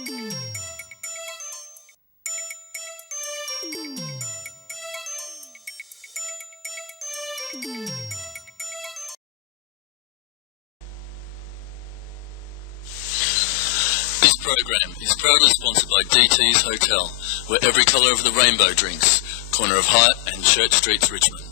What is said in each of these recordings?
This program is proudly sponsored by DT's Hotel, where every colour of the rainbow drinks, corner of Hyatt and Church Streets, Richmond.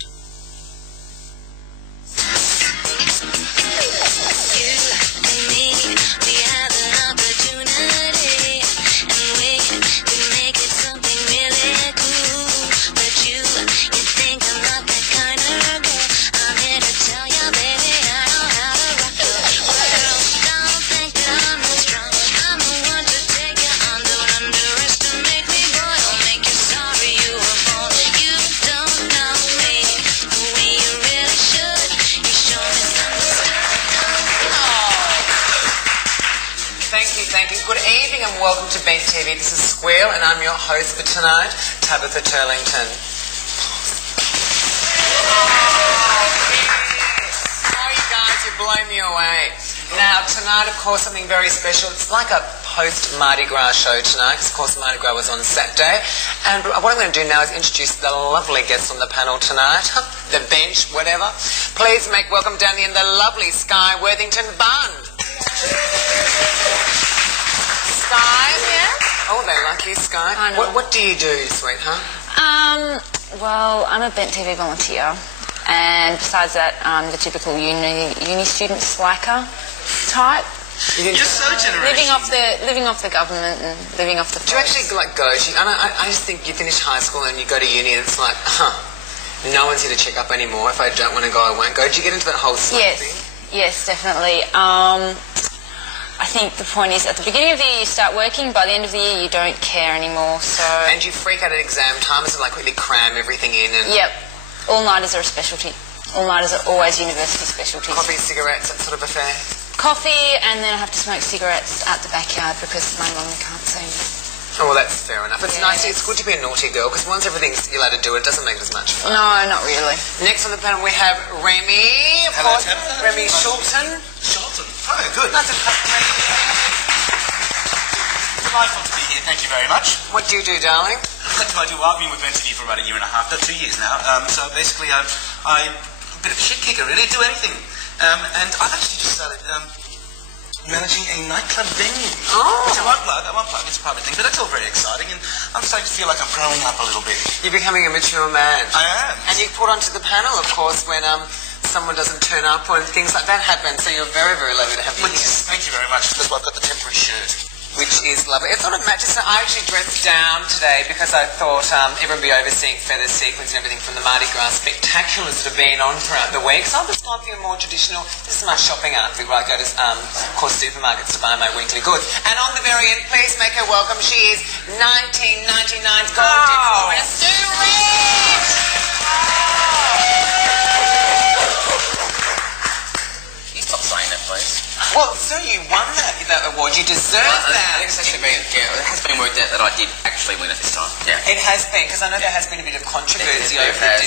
Welcome to Beat TV. This is Squeal and I'm your host for tonight, Tabitha Turlington. Oh, you guys, you blow me away. Now, tonight, of course, something very special. It's like a post-Mardi Gras show tonight, because, of course, Mardi Gras was on Saturday. And what I'm going to do now is introduce the lovely guests on the panel tonight, the bench, whatever. Please make welcome down the end the lovely Skye Worthington Bund. Skye, yeah? Oh, they like you, Skye. I know. What do you do, sweetheart? Well, I'm a Bent TV volunteer, and besides that, I'm the typical uni student slacker type. You're so generous. Living off the government and living off the. Do you actually go? I just think you finish high school and you go to uni, and it's like, no one's here to check up anymore. If I don't want to go, I won't go. Do you get into that whole slack thing? Yes, definitely. I think the point is, at the beginning of the year you start working, by the end of the year you don't care anymore, so... And you freak out at exam time, so like quickly cram everything in and... Yep. All-nighters are a specialty. All-nighters are always university specialties. Coffee, cigarettes, that sort of affair? Coffee, and then I have to smoke cigarettes at the backyard because my mum can't see me. Oh, well, that's fair enough. It's nice. It's good to be a naughty girl, because once everything's you're allowed to do it, doesn't make it as much fun. No, not really. Next on the panel we have Remy. Hello, Tabitha. Remy Scholten. Scholten. Oh, good. That's a compliment. Delightful to be here. Thank you very much. What do you do, darling? What do I do? I've been with Ben TV for about a year and a half, 2 years now. So basically, I'm a bit of a shit kicker, really. Do anything. And I've actually just started managing a nightclub venue. Oh. Which I won't plug. It's a private thing, but that's all very exciting, and I'm starting to feel like I'm growing up a little bit. You're becoming a mature man. I am. And you put onto the panel, of course, when someone doesn't turn up or things like that happen, so you're very, very lucky to have you here. Thank you very much. That's why I've got the temporary shirt. Which is lovely. It sort of matches. So I actually dressed down today because I thought everyone would be overseeing feather sequins and everything from the Mardi Gras spectaculars that have been on throughout the week. So I've just gone for a more traditional, this is my shopping outfit where I go to, of course, supermarkets to buy my weekly goods. And on the very end, please make her welcome. She is 1999's Gold Dip winner, Sue Rich! Can you stop saying that, please? Well, Sue, you won that award. You deserve that. I think it's actually been, it has been worked out that I did actually win it this time. Yeah. It has been, because I know there has been a bit of controversy over it.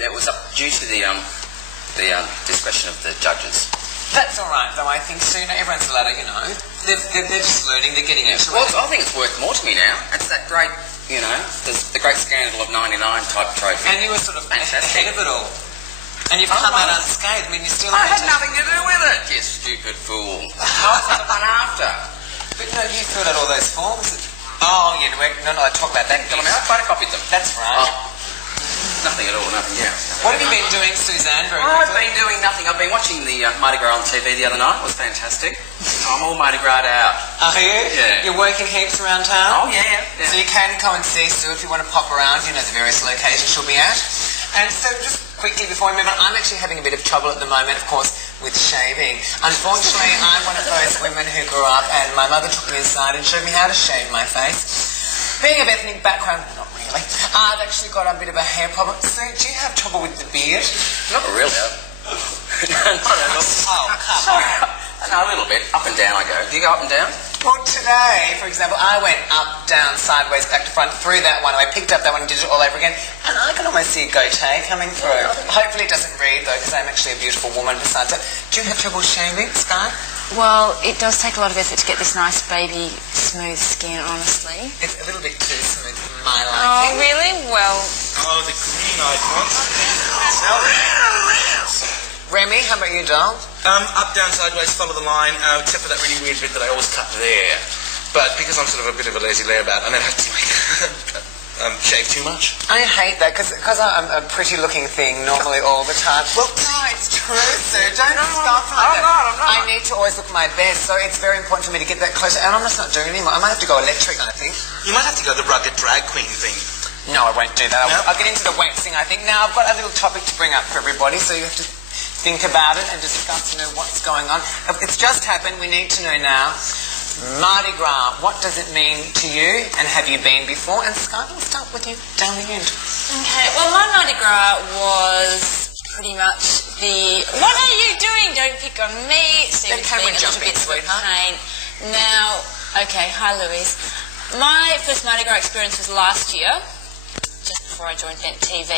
It was up due to the discretion of the judges. That's all right, though. I think soon everyone's allowed to, they're just learning. They're getting into it. Well, I think it's worth more to me now. It's that great, the great scandal of '99 type trophy. And you were sort of fantastic. ahead of it all. And you've come out unscathed. I mean, you're still... I had nothing to do with it. You stupid fool. I was the one after. But no, you filled out all those forms. Oh, yeah, no, I talk about that. Fill them out, photocopied them. That's right. Oh. Nothing at all, nothing, yeah. What have you been doing, Suzanne, very I've quickly? been doing nothing. I've been watching the Mardi Gras on TV the other night. It was fantastic. I'm all Mardi Gras out. Are you? Yeah. You're working heaps around town? Oh, yeah. So you can come and see Sue if you want to pop around. You know the various locations she'll be at. And so just quickly before we move on, I'm actually having a bit of trouble at the moment, of course, with shaving. Unfortunately, I'm one of those women who grew up and my mother took me aside and showed me how to shave my face. Being of ethnic background, not really, I've actually got a bit of a hair problem. So do you have trouble with the beard? Not really. Not at all. Oh, come on. No, a little bit. Up and down I go. Do you go up and down? Well, today, for example, I went up, down, sideways, back to front, through that one. I picked up that one and did it all over again. And I can almost see a goatee coming through. Hopefully it doesn't read, though, because I'm actually a beautiful woman besides that. Do you have trouble shaving, Skye? Well, it does take a lot of effort to get this nice baby smooth skin, honestly. It's a little bit too smooth for my Oh, liking. really? Well... Oh, the green-eyed monster. Remy, how about you, doll? Up, down, sideways, follow the line, except for that really weird bit that I always cut there. But because I'm sort of a bit of a lazy layabout, I never have to shave too much. I hate that because I'm a pretty-looking thing normally all the time. Well, no, it's true, sir. Don't stop like that. I'm not. I need to always look my best, so it's very important for me to get that closer. And I'm just not doing it anymore. I might have to go electric, I think. You might have to go the rugged drag queen thing. No, I won't do that. No? I'll get into the waxing, I think. Now, I've got a little topic to bring up for everybody, so you have to think about it and discuss, what's going on. It's just happened. We need to know now. Mardi Gras, what does it mean to you, and have you been before? And Skye, we'll start with you down the end. Okay, well, my Mardi Gras was pretty much the... What are you doing? Don't pick on me. Stephen's being a little bit of a pain. Now, okay, hi, Louise. My first Mardi Gras experience was last year, just before I joined Vent TV,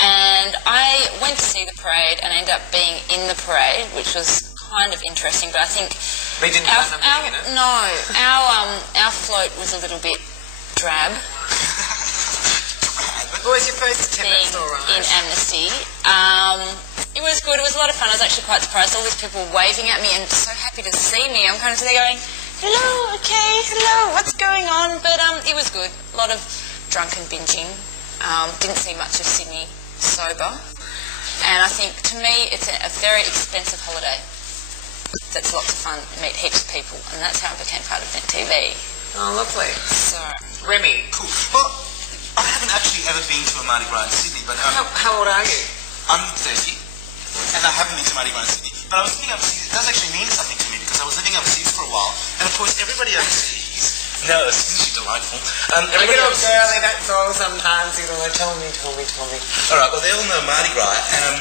and I went to see the parade and ended up being in the parade, which was kind of interesting, but I think... We didn't have them being in it? No, our float was a little bit drab. What was your first attempt? Being in Amnesty. It was good, it was a lot of fun. I was actually quite surprised. All these people waving at me and so happy to see me. I'm kind of sitting there going, hello, okay, hello, what's going on? But it was good. A lot of drunken binging. Didn't see much of Sydney sober. And I think, to me, it's a very expensive holiday. That's lots of fun, meet heaps of people, and that's how I became part of Vent TV. Oh, lovely. So, Remy, Cool. Well, I haven't actually ever been to a Mardi Gras in Sydney, but how old are you? I'm 30, and I haven't been to Mardi Gras in Sydney. But I was living overseas. It does actually mean something to me because I was living overseas for a while, and of course everybody overseas knows. Isn't she delightful? Everybody Little overseas. girly, that's all sometimes. Tell me. All right. Well, they all know Mardi Gras, and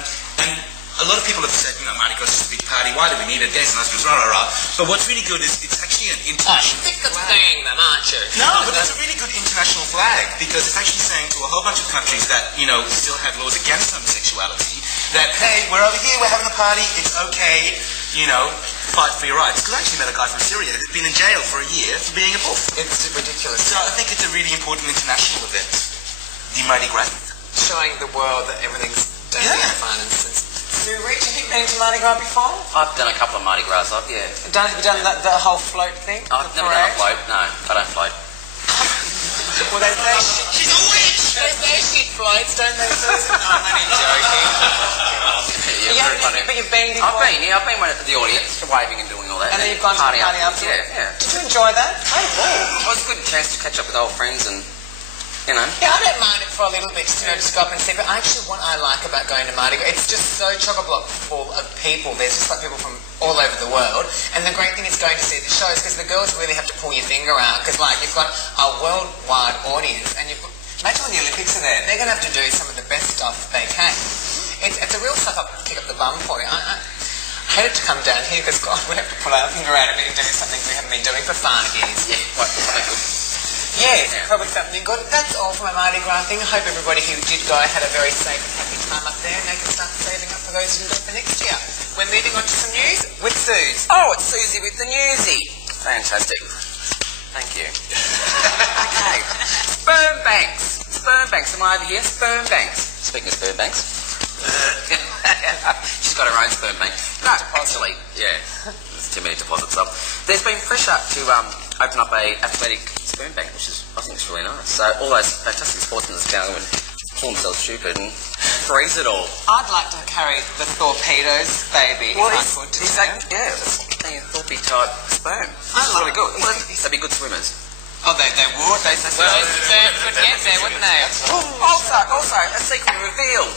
a lot of people have said, Mardi Gras is a big party. Why do we need it? Gays and husbands, rah, rah, rah. But what's really good is it's actually an international Thing, then, aren't you? No, but it's a really good international flag because it's actually saying to a whole bunch of countries that, still have laws against homosexuality that, hey, we're over here, we're having a party, it's okay, fight for your rights. Because I actually met a guy from Syria who's been in jail for a year for being a wolf. It's ridiculous. So I think it's a really important international event, the Mardi Gras. Showing the world that everything's done Yeah. fine and sense. Sue, Rich, have you been to Mardi Gras before? I've done a couple of Mardi Gras, Have you done the whole float thing? I've The never done a parade? float. No, I don't float. Well, they say she's a witch! They say she floats, don't they, Susan? No, I'm only joking. Yeah, very funny. But you've been before? I've been at the audience, waving and doing all that. And then you've gone to the party afterwards. afterwards? Yeah. Did you enjoy that? It was a good chance to catch up with old friends and, Yeah, I don't mind it for a little bit, just to go up and see. But actually, what I like about going to Mardi Gras, it's just so chock-a-block full of people. There's just like people from all over the world. And the great thing is going to see the shows because the girls really have to pull your finger out because, you've got a worldwide audience and you've got... Imagine when the Olympics are there. They're going to have to do some of the best stuff they can. It's a real kick up the bum for you. I hate it to come down here because, God, we have to pull our finger out of it and do something we haven't been doing for 5 years. yeah, quite something good. Yes, probably something good. That's all for my Mardi Gras thing. I hope everybody who did go had a very safe and happy time up there and they can start saving up for those who can go for next year. We're moving on to some news with Suze. Oh, it's Susie with the newsie. Fantastic. Thank you. Okay. Sperm banks. Am I over here? Sperm banks. Speaking of sperm banks. She's got her own sperm bank. No, actually, yeah. There's too many deposits up. There's been pressure to open up a athletic sperm bank, which is, I think, it's really nice. So all those fantastic sportsmen that's going and pull themselves stupid and freeze it all. I'd like to carry the torpedoes, baby, if I could. Yeah, Thorpe type sperm. That'd be good. They'd be good swimmers. Oh, they would. They could get there, wouldn't they? Also, a secret revealed.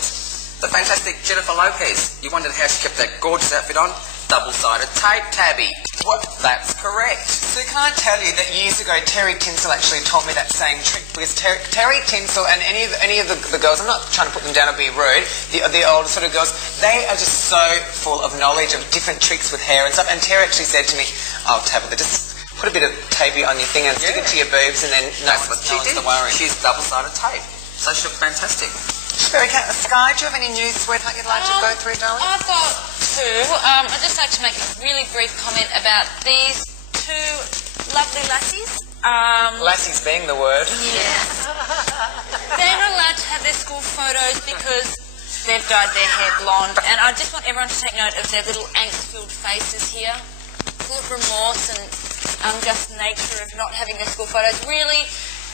The fantastic Jennifer Lopez. You wondered how she kept that gorgeous outfit on? Double-sided tape, Tabby. What? That's correct. So can I tell you that years ago Terry Tinsel actually taught me that same trick because Terry Tinsel and any of the girls, I'm not trying to put them down or be rude, the older sort of girls, they are just so full of knowledge of different tricks with hair and stuff. And Terry actually said to me, "Oh, Tabitha, just put a bit of tape on your thing and stick it to your boobs and then no one's to worry." She's double-sided tape. So she looked fantastic. Very Skye, do you have any news, sweetheart, you'd like to go through, darling? I've got two. I'll just say like to make a really brief comment about these two lovely lassies. Lassies being the word. Yes. They're not allowed to have their school photos because they've dyed their hair blonde, and I just want everyone to take note of their little angst-filled faces here, full of remorse and unjust nature of not having their school photos. Really,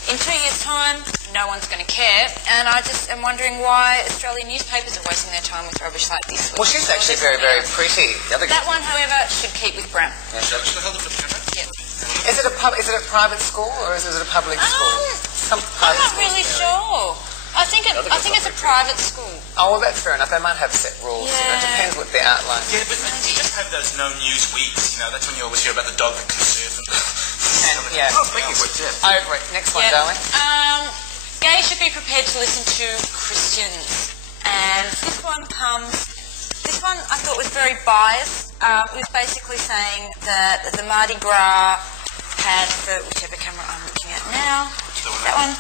in 2 years' time, no one's going to care, and I just am wondering why Australian newspapers are wasting their time with rubbish like this. Well, she's actually very, very pretty. That one, however, should keep with Brown. Yep. Is it a private school or is it a public school? I'm not really sure. I think it's a private school. Oh, well, that's fair enough. They might have set rules. Yeah. You know, it depends what their outline. Yeah, but you just have those no news weeks, you know, that's when you always hear about the dog that can surf and... Yeah. Oh, speaking of which, yeah. Over it. Next one, darling. Gays should be prepared to listen to Christians. And this one I thought was very biased. It was basically saying that the Mardi Gras had, for whichever camera I'm looking at now, that one,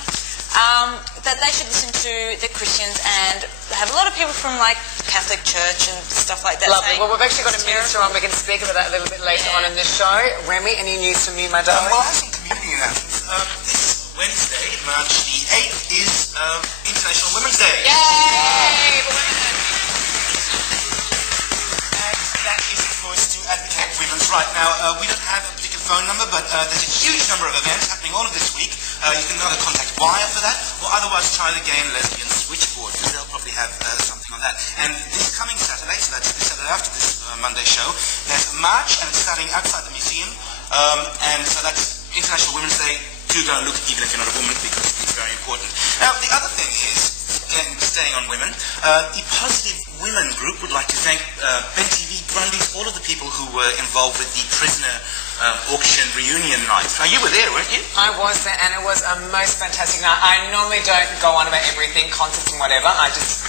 that they should listen to the Christians, and have a lot of people from like Catholic Church and stuff like that. Lovely. Well, we've actually got a minister on. We can speak about that a little bit later on in this show. Remy, any news from you, my darling? Well, I have some community announcements. This Wednesday, March the 8th, is International Women's Day. Yay! For women. And that is, of course, to advocate women's rights. Now, we don't have a particular phone number, but there's a huge number of events happening all of this week. You can either contact Wire for that, or otherwise try the Gay and Lesbian switchboard, because they'll probably have something on that. And this coming Saturday, so that's this Saturday after this Monday show, there's a march, and it's starting outside the museum. And so that's International Women's Day. Do go and look, even if you're not a woman, because it's very important. Now, the other thing is, and staying on women, the Positive Women group would like to thank Ben TV, Grundy's, all of the people who were involved with the prisoner auction reunion night. Now, you were there, weren't you? I was there, and it was a most fantastic night. I normally don't go on about everything, concerts and whatever. I just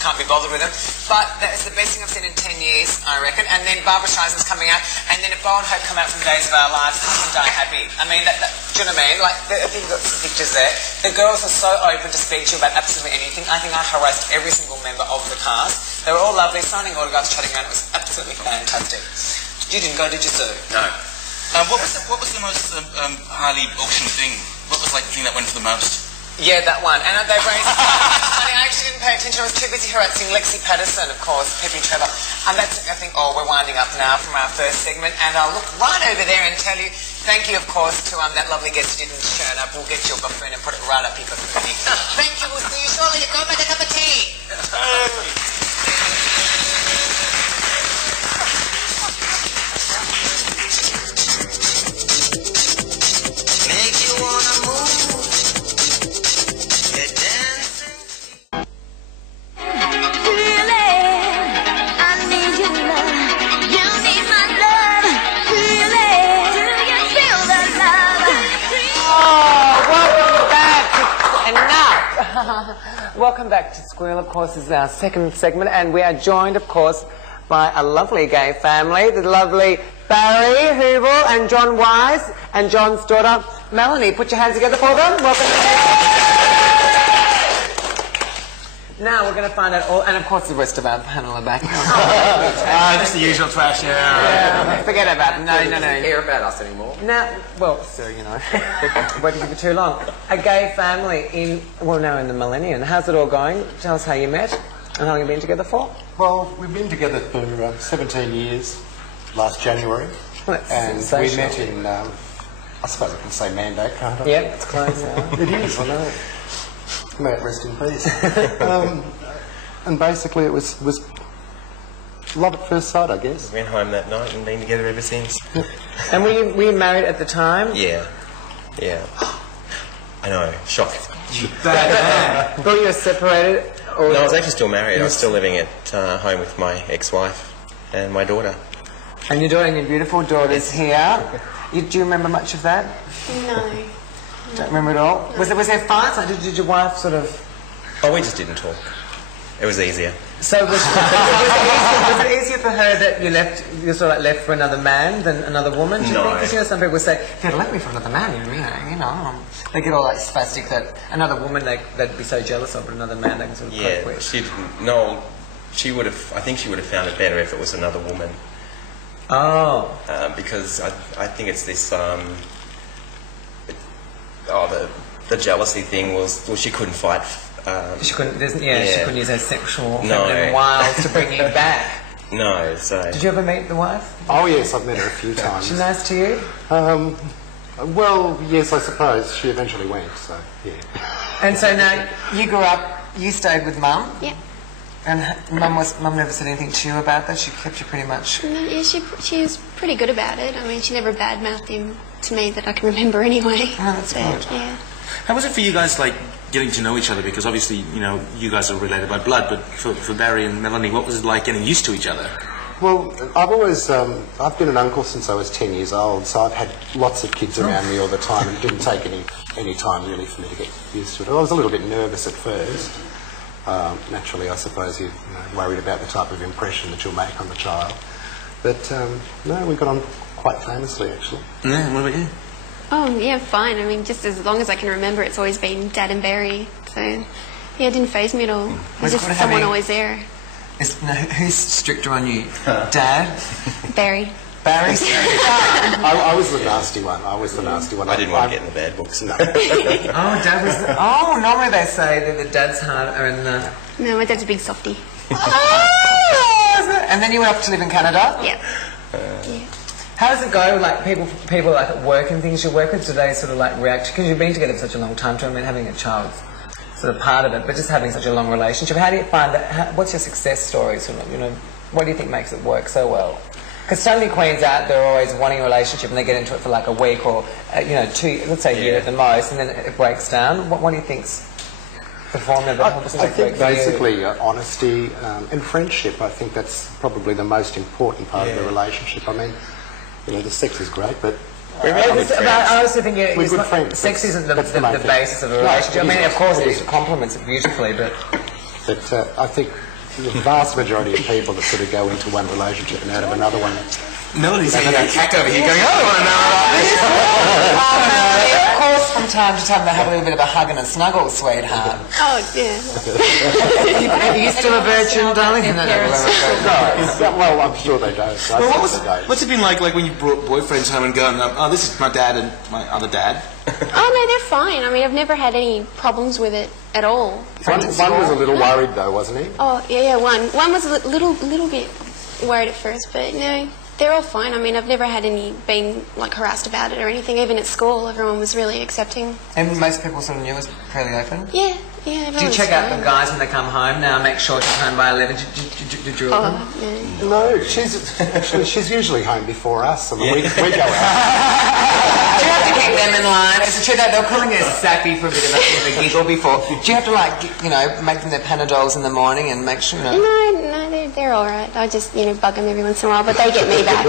can't be bothered with them. But that's the best thing I've seen in 10 years, I reckon. And then Barbara Streisand's coming out, and then if Bo and Hope come out from Days of Our Lives, I can die happy. I mean, do you know what I mean? Like, I think you've got some pictures there. The girls are so open to speak to you about absolutely anything. I think I harassed every single member of the cast. They were all lovely, signing autographs, chatting around. It was absolutely fantastic. You didn't go, did you, Sue? No. What was the most highly auctioned thing? What was like the thing that went for the most? Yeah, that one. And they raised money. I actually didn't pay attention. I was too busy harassing Lexi Patterson, of course, Peppy Trevor. And that's, I think, we're winding up now from our first segment. And I'll look right over there and tell you, thank you, of course, to that lovely guest who didn't turn up. We'll get your buffoon and put it right up your buffoon. Thank you. We'll see you shortly. Go make a cup of tea. Make you wanna move. Welcome back to Squeal, of course, is our second segment, and we are joined, of course, by a lovely gay family, the lovely Barry Hoovel and John Wise, and John's daughter, Melanie. Put your hands together for them. Welcome. Now we're going to find out all, and of course the rest of our panel are back. Just the usual trash, yeah. Forget about it. No. Don't care about us anymore. Now, well, sir, you know, waiting for too long. A gay family in the millennium. How's it all going? Tell us how you met and how long you've been together for. Well, we've been together for 17 years, last January. Well, that's and sensational. we met in, I suppose I can say Mandate, can't I? Yep, it's close now. It is, I know. May it rest in peace. And basically it was love at first sight, I guess. Went home that night and been together ever since. And were you married at the time? Yeah. I know, shock. Thought you were separated? Or No, I was actually still married. I was still living at home with my ex-wife and my daughter. And your daughter and your beautiful daughter's here. Do you remember much of that? No. Don't remember at all? No. Was there fights? Like, did your wife sort of... Oh, we just didn't talk. It was easier. So was it easier for her that you sort of left for another man than another woman? Do you think? Because some people say, if you'd left me for another man, they get all like spastic that another woman they'd be so jealous of, but another man they can sort of cope with. I think she would have found it better if it was another woman. Oh. Because I think it's this. The jealousy thing was. Well, she couldn't fight. She couldn't. She couldn't use her sexual No. feminine wiles to bring you back. No, so. Did you ever meet the wife? Oh yes, I've met her a few times. She nice to you? Well, yes, I suppose she eventually went. So yeah. And so now you grew up. You stayed with Mum. Yeah. And Mum never said anything to you about that. She kept you pretty much. Yeah, she was pretty good about it. I mean, she never badmouthed him to me that I can remember anyway. Oh, that's good. Yeah. How was it for you guys, like, getting to know each other? Because obviously, you know, you guys are related by blood, but for Barry and Melanie, what was it like getting used to each other? Well, I've always, I've been an uncle since I was 10 years old, so I've had lots of kids around me all the time, and it didn't take any time really for me to get used to it. I was a little bit nervous at first. Naturally, I suppose you're worried about the type of impression that you'll make on the child. But no, we got on quite famously, actually. Yeah, what about you? Oh, yeah, fine. I mean, just as long as I can remember, it's always been Dad and Barry. So, yeah, it didn't faze me at all. There's just someone always there. Who's stricter on you? Dad? Barry. Barry's I was the nasty one. I didn't want to get in the bad books. No. Dad was. Normally they say that the dad's harder and. No, my dad's a big softie. And then you went off to live in Canada. Yeah. How does it go? Like people like at work and things you work with, do they sort of like react? Because you've been together for such a long time. I mean, having a child, sort of part of it, but just having such a long relationship. How do you find that? What's your success story? Sort of, what do you think makes it work so well? Because so many queens out there are always wanting a relationship and they get into it for like a week or 2, let's say a year at the most, and then it breaks down. What do you think's the formula that helps I think basically honesty and friendship. I think that's probably the most important part of the relationship. I mean, the sex is great, but I also think we're good friends. Sex isn't the basis of a relationship. I mean, of course, it complements it beautifully, but I think the vast majority of people that sort of go into one relationship and out of another one. Melody's having a cack over here going, I don't want to know about this. Of course, from time to time they have a little bit of a hug and a snuggle, sweetheart. Oh, yeah. Are you still a virgin, darling? No, well, I'm sure they don't. What's it been like when you brought boyfriends home and going, this is my dad and my other dad? Oh, no, they're fine. I mean, I've never had any problems with it at all. One was a little worried, though, wasn't he? Oh, yeah, one. One was a little bit worried at first, but no, they're all fine. I mean, I've never had any being like harassed about it or anything. Even at school, everyone was really accepting. And most people sort of knew it was fairly open? Yeah. Do you check out the guys when they come home now? Make sure she's home by 11. Did you them? No, she's usually home before us. I mean, we go out. Do you have to keep them in line? Is it true that they were calling her sappy for a bit of a giggle before? Do you have to make them their Panadols in the morning and make sure? No, they're all right. I just bug them every once in a while, but they get me back.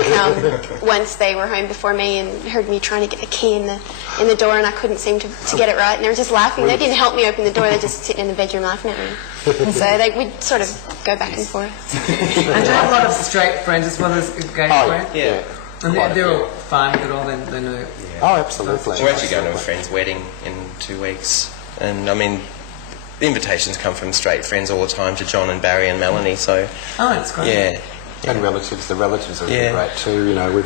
Once they were home before me and heard me trying to get the key in the door, and I couldn't seem to get it right, and they were just laughing. They didn't help me open the door. They just sitting in the bedroom laughing at me. So we'd sort of go back and forth. And do you have a lot of straight friends as well as gay friends? Yeah. And they're all fine with it all, they know. Yeah. Oh, absolutely. We're actually going to a friend's wedding in 2 weeks. And, I mean, the invitations come from straight friends all the time to John and Barry and Melanie, so... Oh, that's great. Yeah. And relatives. The relatives are really great too.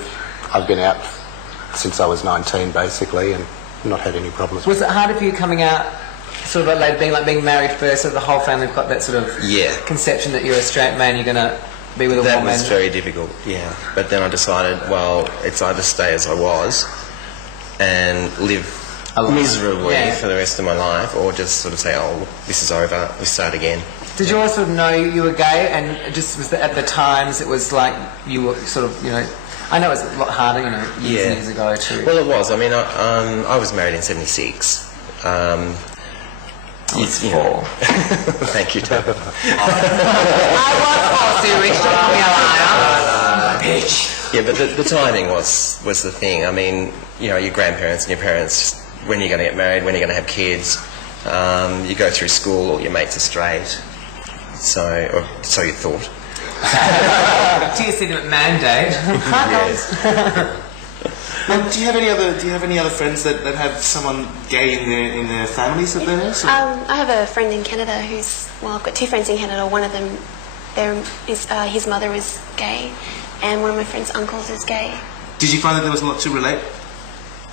I've been out since I was 19, basically, and not had any problems. Was it harder for you coming out, sort of like being married first, so the whole family's got that sort of conception that you're a straight man, you're going to be with a woman? That was very difficult, yeah. But then I decided, well, it's either stay as I was and live miserably for the rest of my life, or just sort of say, oh, this is over, we start again. Did you also know you were gay, and just was at the times it was like you were sort of, I know it was a lot harder, years ago too. Well, it was. I mean, I was married in 76. I was 4. Thank you, Tabitha. I was 4, so you reached out to me a liar. Bitch. Yeah, but the timing was the thing. I mean, your grandparents and your parents, when you're going to get married, when you're going to have kids, you go through school, all your mates are straight. So you thought. Do you see them at mandate? Yes. Do you have any other friends that have someone gay in their families that they know? I have a friend in Canada I've got 2 friends in Canada. One of them, his mother was gay, and one of my friend's uncles is gay. Did you find that there was a lot to relate?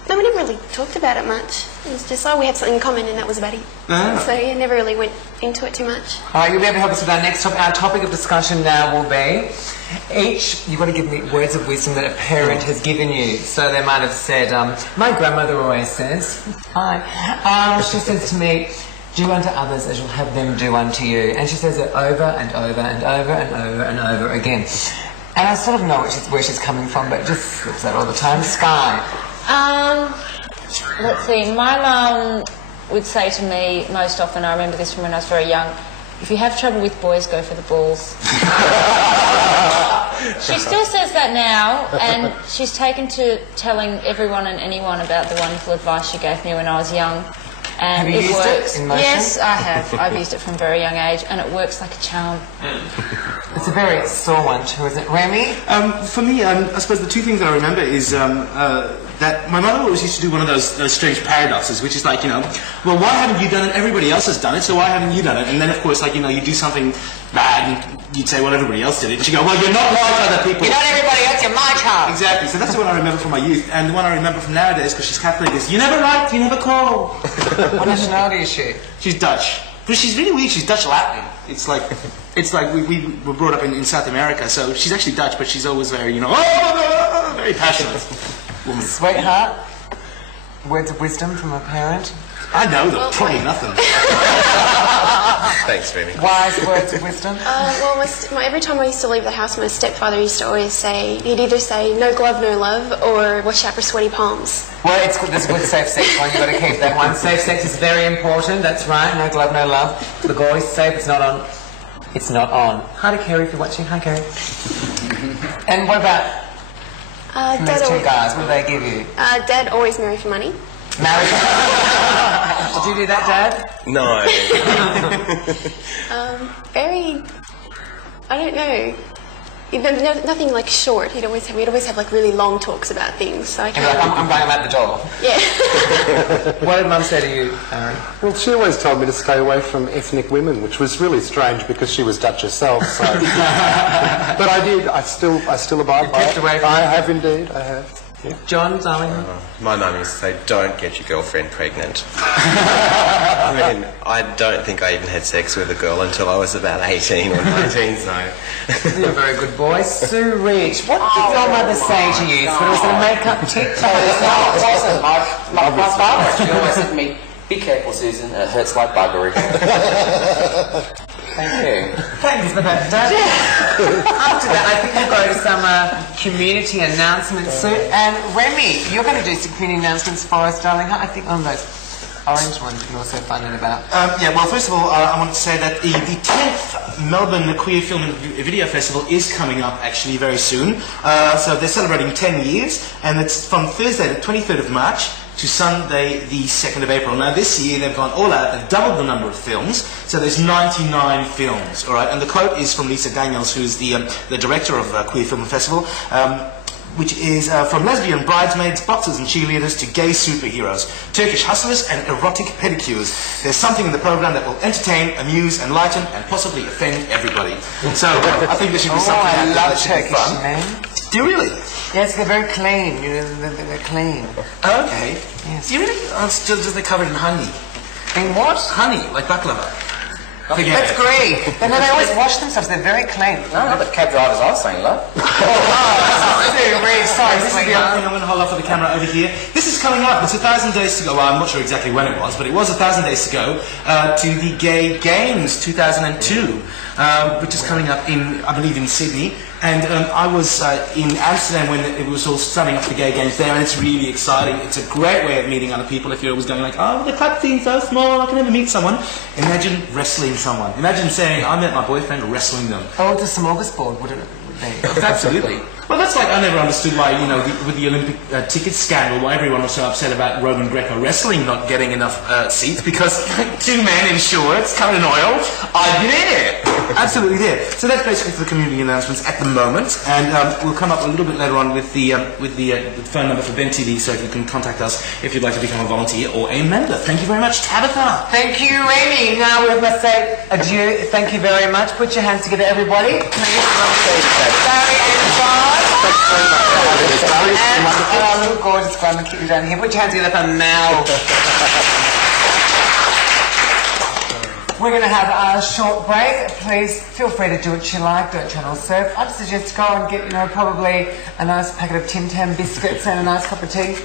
No, we never really talked about it much. It was just, we had something in common, and that was about it. Ah. So, yeah, never really went into it too much. All right, you'll be able to help us with our next topic. Our topic of discussion now will be you've got to give me words of wisdom that a parent has given you. So they might have said, my grandmother always says, hi, she says to me, do unto others as you'll have them do unto you. And she says it over and over and over and over and over again. And I sort of know where she's coming from, but it just slips out all the time. Skye. Let's see, my mum would say to me most often, I remember this from when I was very young, if you have trouble with boys, go for the balls. She still says that now, and she's taken to telling everyone and anyone about the wonderful advice she gave me when I was young. And have you used works. it in motion? Yes, I have. I've used it from a very young age, and it works like a charm. It's a very sore one too, isn't it? Remy? For me, I suppose the two things that I remember is that my mother always used to do one of those strange paradoxes, which is like, well, why haven't you done it? Everybody else has done it, so why haven't you done it? And then, of course, you do something bad, and you'd say, well, everybody else did it. And she'd go, well, you're not like other people. You're not everybody else, you're my child. Exactly. So that's the one I remember from my youth. And the one I remember from nowadays, because she's Catholic, is, you never write, you never call. What nationality is she? She's Dutch. But she's really weird. She's Dutch Latin. It's like we were brought up in South America, so she's actually Dutch, but she's always very, very passionate woman. Sweetheart, words of wisdom from a parent? I know them. Probably nothing. Thanks, Remy. Wise words of wisdom? Every time I used to leave the house, my stepfather used to always say, he'd either say, no glove, no love, or watch out for sweaty palms. Well, it's good. There's a good safe sex one. You've got to keep that one. Safe sex is very important. That's right. No glove, no love. The goal is safe. It's not on. It's not on. Hi to Kerry if you're watching. Hi, Kerry. And what about from these two guys? What do they give you? Dad always marry for money. Married. Did you do that, Dad? No. I don't know. Nothing like short. We'd always have like really long talks about things. So I can't. I'm going out the door. Yeah. What did Mum say to you, Aaron? Well, she always told me to stay away from ethnic women, which was really strange because she was Dutch herself. So. But I did. I still abide by it. I have indeed. I have. Yeah. John, darling. My mum used to say, don't get your girlfriend pregnant. I mean, I don't think I even had sex with a girl until I was about 18 or 19, so... You're a very good boy. Sue Rich, what did your mother say to you? So it was a make-up tip? No, it wasn't. My father actually always said to me, be careful, Susan, it hurts like buggery. Thank you. Thanks for that, Dad. After that, I think we'll go to some community announcements soon. And Remy, you're going to do some community announcements for us, darling. I think on those orange ones you can also find out about. Well, first of all, I want to say that the 10th Melbourne Queer Film and Video Festival is coming up actually very soon. So they're celebrating 10 years, and it's from Thursday the 23rd of March to Sunday the 2nd of April. Now this year they've gone all out, they've doubled the number of films, so there's 99 films, alright? And the quote is from Lisa Daniels, who's the director of Queer Film Festival, which is from lesbian bridesmaids, boxers and cheerleaders to gay superheroes, Turkish hustlers and erotic pedicures. There's something in the program that will entertain, amuse, enlighten and possibly offend everybody. So I think there should be something I love that should be Turkish fun. men. Do you really? Yes, they're very clean. They're clean. Okay. Yes. Do you really? Oh, it's just they're covered in honey. In what? Honey, like baklava. That's great. They always wash themselves. They're very clean. No, but cab drivers are saying, love. Sorry, This is the other thing I'm going to hold up for the camera over here. This is coming up. It's 1,000 days to go. Well, I'm not sure exactly when it was, but it was 1,000 days to go to the Gay Games 2002, which is coming up in, I believe, in Sydney. And I was in Amsterdam when it was all starting off the Gay Games there, and it's really exciting. It's a great way of meeting other people. If you're always going like, oh, the club scene's so small, I can never meet someone. Imagine wrestling someone. Imagine saying, I met my boyfriend wrestling them. Oh, it's a smorgasbord, wouldn't it? Absolutely. Well, that's like, I never understood why, with the Olympic ticket scandal, why everyone was so upset about Roman Greco wrestling not getting enough seats, because two men in shorts covered in oil, I'd be there. Absolutely there. So that's basically for the community announcements at the moment, and we'll come up a little bit later on with the phone number for Ben TV, so you can contact us if you'd like to become a volunteer or a member. Thank you very much, Tabitha. Thank you, Remy. Now we must say adieu. Thank you very much. Put your hands together, everybody. Barry and John. And little gorgeous grandma keep you down here. Put your hands together for Mel. We're going to have a short break. Please feel free to do what you like. Don't try to serve. I'd suggest go and get, probably a nice packet of Tim Tam biscuits and a nice cup of tea,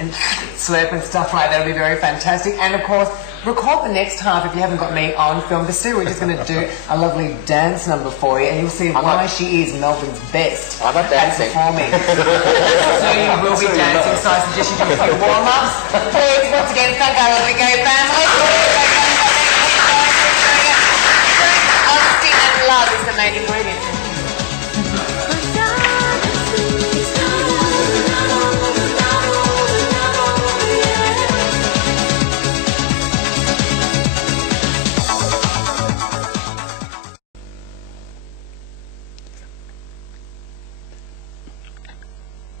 and slurp and stuff like that. It'll be very fantastic. And of course, record the next half if you haven't got me on film. The Sue, we're just going to do a lovely dance number for you, and you'll see why she is Melbourne's best I'm not dancing. at performing. So you will be dancing. So I suggest you do a few warm-ups. Please, once again, thank our lovely gay family. Love is the main ingredient.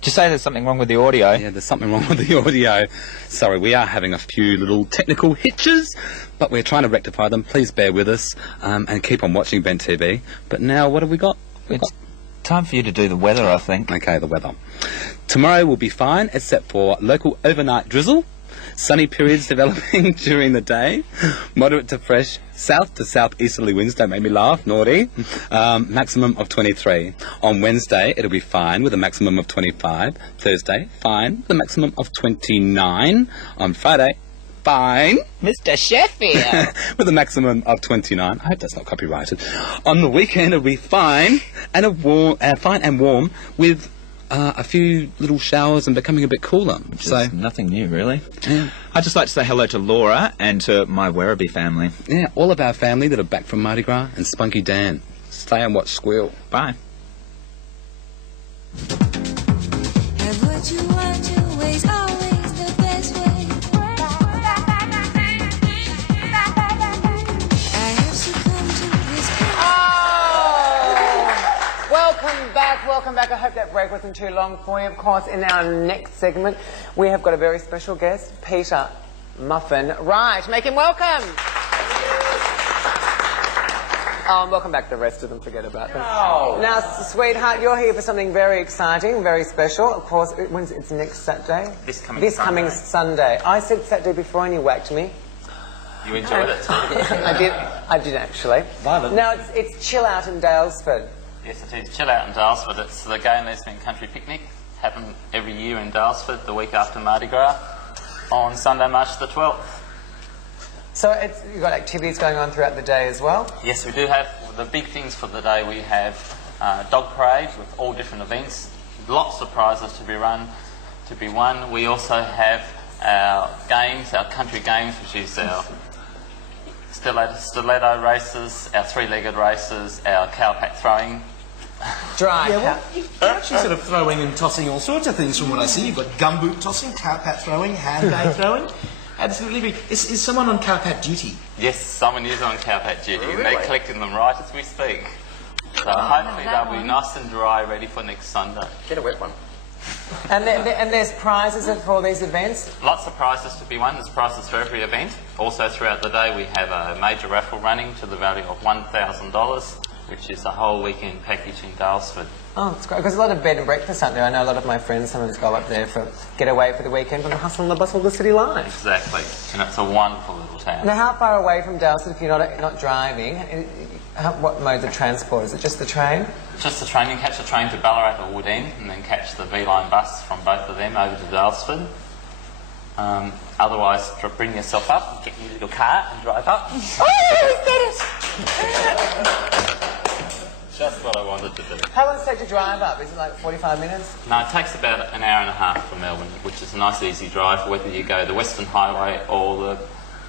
Did you say there's something wrong with the audio? Yeah, there's something wrong with the audio. Sorry, we are having a few little technical hitches, but we're trying to rectify them. Please bear with us and keep on watching Ben TV. But now, what have we got? It's time for you to do the weather, I think. Okay, the weather. Tomorrow will be fine, except for local overnight drizzle. Sunny periods developing during the day. Moderate to fresh south to southeasterly winds. Don't make me laugh, naughty. Maximum of 23. On Wednesday, it'll be fine with a maximum of 25. Thursday, fine with a maximum of 29. On Friday, fine. Mr. Sheffield. With a maximum of 29. I hope that's not copyrighted. On the weekend, it'll be fine and fine and warm with a few little showers and becoming a bit cooler. Which is nothing new, really. Yeah. I'd just like to say hello to Laura and to my Werribee family. Yeah, all of our family that are back from Mardi Gras and Spunky Dan. Stay and watch Squeal. Bye. Welcome back. I hope that break wasn't too long for you. Of course, in our next segment, we have got a very special guest, Peter Muffin Wright. Make him welcome. Oh, and welcome back to the rest of them. Forget about them. No. Now, sweetheart, you're here for something very exciting, very special. Of course, it's next Saturday. This coming Sunday. I said Saturday before and you whacked me. You enjoyed it too. I did actually. Violent. Now, it's Chill Out in Daylsford. Yes, it is. Chill Out in Daylsford. It's the Gay and Lesbian Country Picnic. Happen every year in Daylsford, the week after Mardi Gras, on Sunday, March the 12th. So you've got activities going on throughout the day as well? Yes, we do have the big things for the day. We have dog parade with all different events, lots of prizes to be won. We also have our games, our country games, which is our stiletto races, our three-legged races, our cowpack throwing. Dry. Yeah, well, you're actually sort of throwing and tossing all sorts of things from what I see. You've got gumboot tossing, cowpat throwing, handbag throwing. Absolutely. Is someone on cowpat duty? Yes, someone is on cowpat duty, and they're collecting them right as we speak. So hopefully they'll be nice and dry, ready for next Sunday. Get a wet one. And there's prizes for all these events? Lots of prizes to be won. There's prizes for every event. Also throughout the day we have a major raffle running to the value of $1,000, which is a whole weekend package in Daylsford. Oh, that's great. Because there's a lot of bed and breakfast out there. I know a lot of my friends sometimes go up there for get away for the weekend from the hustle and the bustle of the city life. Exactly. And it's a wonderful little town. Now, how far away from Daylsford, if you're not driving, what modes of transport? Is it just the train? Just the train. You can catch the train to Ballarat or Wood End and then catch the V-Line bus from both of them over to Daylsford. Otherwise, bring yourself up, get in your little car and drive up. Oh, we did it! Just what I wanted to do. How long does it take to drive up? Is it like 45 minutes? No, it takes about an hour and a half from Melbourne, which is a nice easy drive, whether you go the Western Highway or the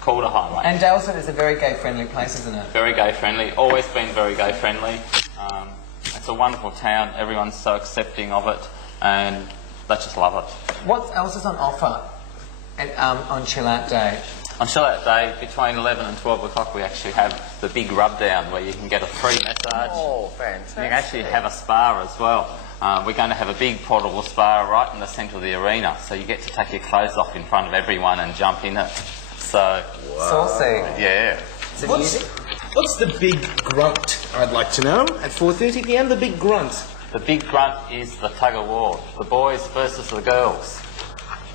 Calder Highway. And Daylsford is a very gay-friendly place, isn't it? Very gay-friendly. Always been very gay-friendly. It's a wonderful town. Everyone's so accepting of it, and they just love it. What else is on offer on Chill Out Day? On Chill Out Day, between 11 and 12 o'clock, we actually have the big rub down where you can get a free massage. Oh, fantastic. You can actually have a spa as well. We're going to have a big portable spa right in the centre of the arena, so you get to take your clothes off in front of everyone and jump in it. So, saucy. Yeah. What's the big grunt, I'd like to know? At 4:30 p.m, the big grunt. The big grunt is the tug-of-war, the boys versus the girls.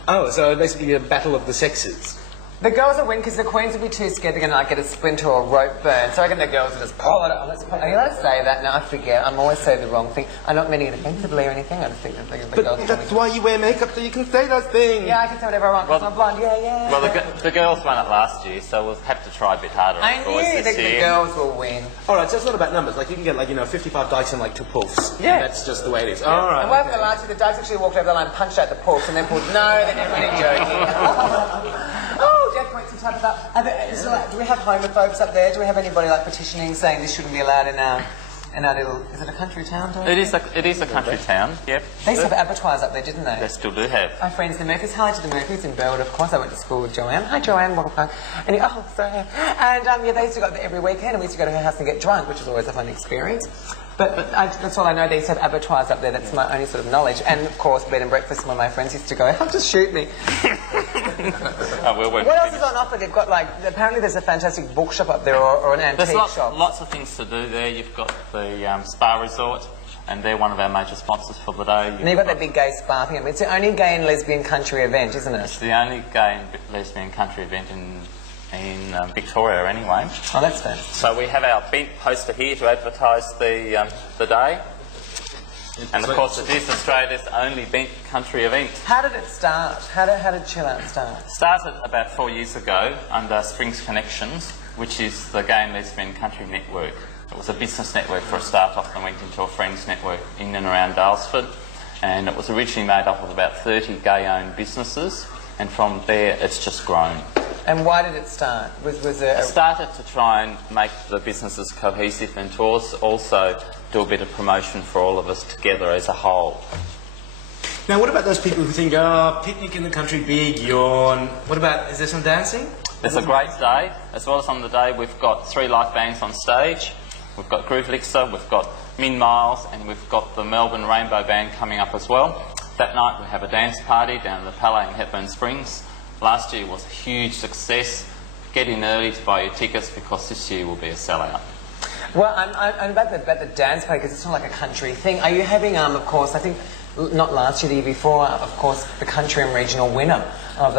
Oh, so basically a battle of the sexes. The girls will win because the queens will be too scared they're going to like, get a splinter or a rope burn. So I reckon the girls will just pull it up. Are you allowed to say that? No, I forget. I'm always saying the wrong thing. I'm not meaning it offensively or anything. I just think that the girls... But that's why you wear makeup, so you can say those things. Yeah, I can say whatever I want because I'm blonde. Yeah. Well, the girls won it last year, so we'll have to try a bit harder. I knew that the girls will win. All right, so it's not about numbers. Like, you can get, 55 dice and, 2 pulfs. Yeah. That's just the way it is. Yeah. All right. And what happened last year, the dice actually walked over the line, punched out the pulse, and then pulled, no, they're really joking. Oh, Jeff points and Tabitha. Do we have homophobes up there? Do we have anybody petitioning saying this shouldn't be allowed in our little? Is it a country town? It is a country town. Yep. They used to have abattoirs up there, didn't they? They still do have. My friends, the Murphys. Hi to the Murphys in Burwood, of course. I went to school with Joanne. Hi, Joanne. Welcome. And sorry. And they used to go up there every weekend, and we used to go to her house and get drunk, which was always a fun experience. But that's all I know. They used to have abattoirs up there. That's my only sort of knowledge. And of course, bed and breakfast. One of my friends used to go, just shoot me. What else is on offer? They've got apparently there's a fantastic bookshop up there or an antique shop. Lots of things to do there. You've got the spa resort, and they're one of our major sponsors for the day. And you've got that big gay spa thing. It's the only gay and lesbian country event, isn't it? It's the only gay and lesbian country event in Victoria, anyway. Oh, that's fair. So we have our bent poster here to advertise the day. And of course, it is Australia's only bent country event. How did it start? How did Chill Out start? It started about 4 years ago under Springs Connections, which is the gay and lesbian country network. It was a business network for a start off and went into a friends network in and around Daylsford. And it was originally made up of about 30 gay-owned businesses. And from there, it's just grown. And why did it start? It started to try and make the businesses cohesive and to also do a bit of promotion for all of us together as a whole. Now, what about those people who think, picnic in the country, big yawn? Is there some dancing? It's a great day. As well as on the day, we've got 3 live bands on stage. We've got Groove Elixir, we've got Min Miles, and we've got the Melbourne Rainbow Band coming up as well. That night, we have a dance party down at the Palais in Hepburn Springs. Last year was a huge success. Get in early to buy your tickets because this year will be a sellout. Well, I'm about the dance party because it's not like a country thing. Are you having, of course, I think not last year, the year before, of course, the country and regional winner of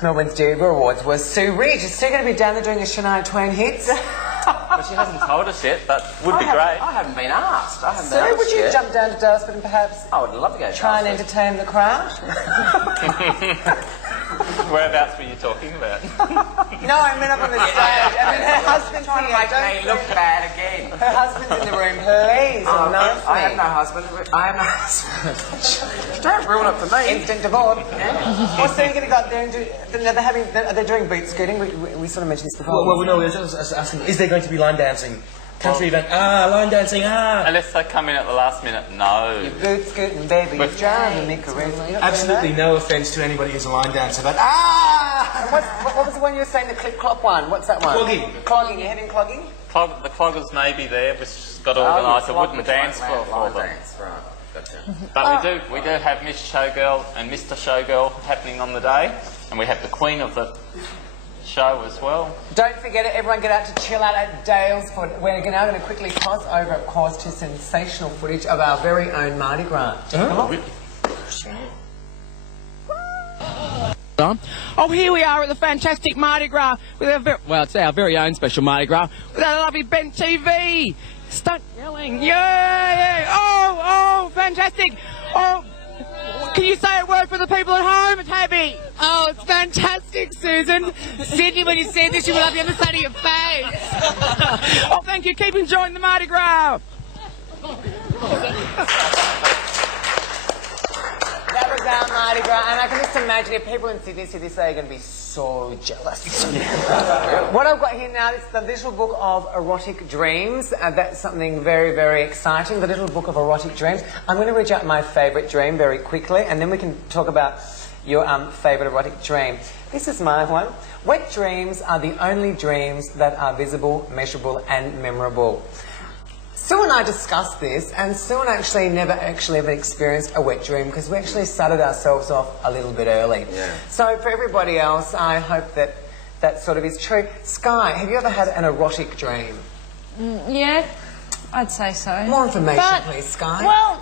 Melbourne's Diva Awards was Sue Ridge. Is Sue going to be down there doing a Shania Twain hits? Well, she hasn't told us yet, but would be great. I haven't been asked. Sue, would you jump down to Daylsford and perhaps I would love to go to try and entertain the crowd? Whereabouts were you talking about? No, I meant up on the stage. I mean, her husband's here. Make me look bad again. Her husband's in the room. Please, I have no husband. I have no husband. Don't ruin it for me. Instant divorce. Well, so you're going to go up there and do... Are they doing boot scooting? We sort of mentioned this before. Well, no, we were just asking, is there going to be line dancing? Country event, line dancing, Unless they come in at the last minute, no. You boot scooting, baby, you're driving me crazy. Absolutely no offence to anybody who's a line dancer, but And what was the one you were saying, the clip-clop one? What's that one? Clogging. Clogging, you're having clogging? The cloggers may be there, which has got to organise a wooden dance floor for them. Right. Gotcha. But we do have Miss Showgirl and Mr. Showgirl happening on the day, and we have the Queen of the show as well. Don't forget it, everyone get out to Chill Out at Daylesford. We're now going to quickly pass over, of course, to sensational footage of our very own Mardi Gras. Oh, here we are at the fantastic Mardi Gras with it's our very own special Mardi Gras with our lovely Bent TV. Stunt yelling, yay! Oh, fantastic! Oh, can you say a word for the people at home, Tabby? Oh, it's fantastic, Susan. Sydney, when you see this, you will have the underside of your face. Oh, thank you. Keep enjoying the Mardi Gras. That was our Mardi Gras, and I can just imagine if people in Sydney see this, they're going to be so jealous. What I've got here now is the little book of erotic dreams. That's something very, very exciting, the little book of erotic dreams. I'm going to read out my favourite dream very quickly, and then we can talk about your favourite erotic dream. This is my one. Wet dreams are the only dreams that are visible, measurable, and memorable. Sue and I discussed this, and Sue and I actually never ever experienced a wet dream because we actually started ourselves off a little bit early. Yeah. So for everybody else, I hope that that sort of is true. Skye, have you ever had an erotic dream? Yeah. I'd say so. More information, But, please, Skye. Well,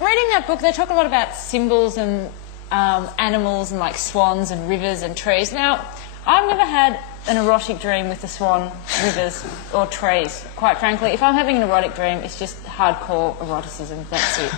reading that book, they talk a lot about symbols and animals and like swans and rivers and trees. Now, I've never had an erotic dream with the swan, rivers or trees, quite frankly. If I'm having an erotic dream, it's just hardcore eroticism. That's it.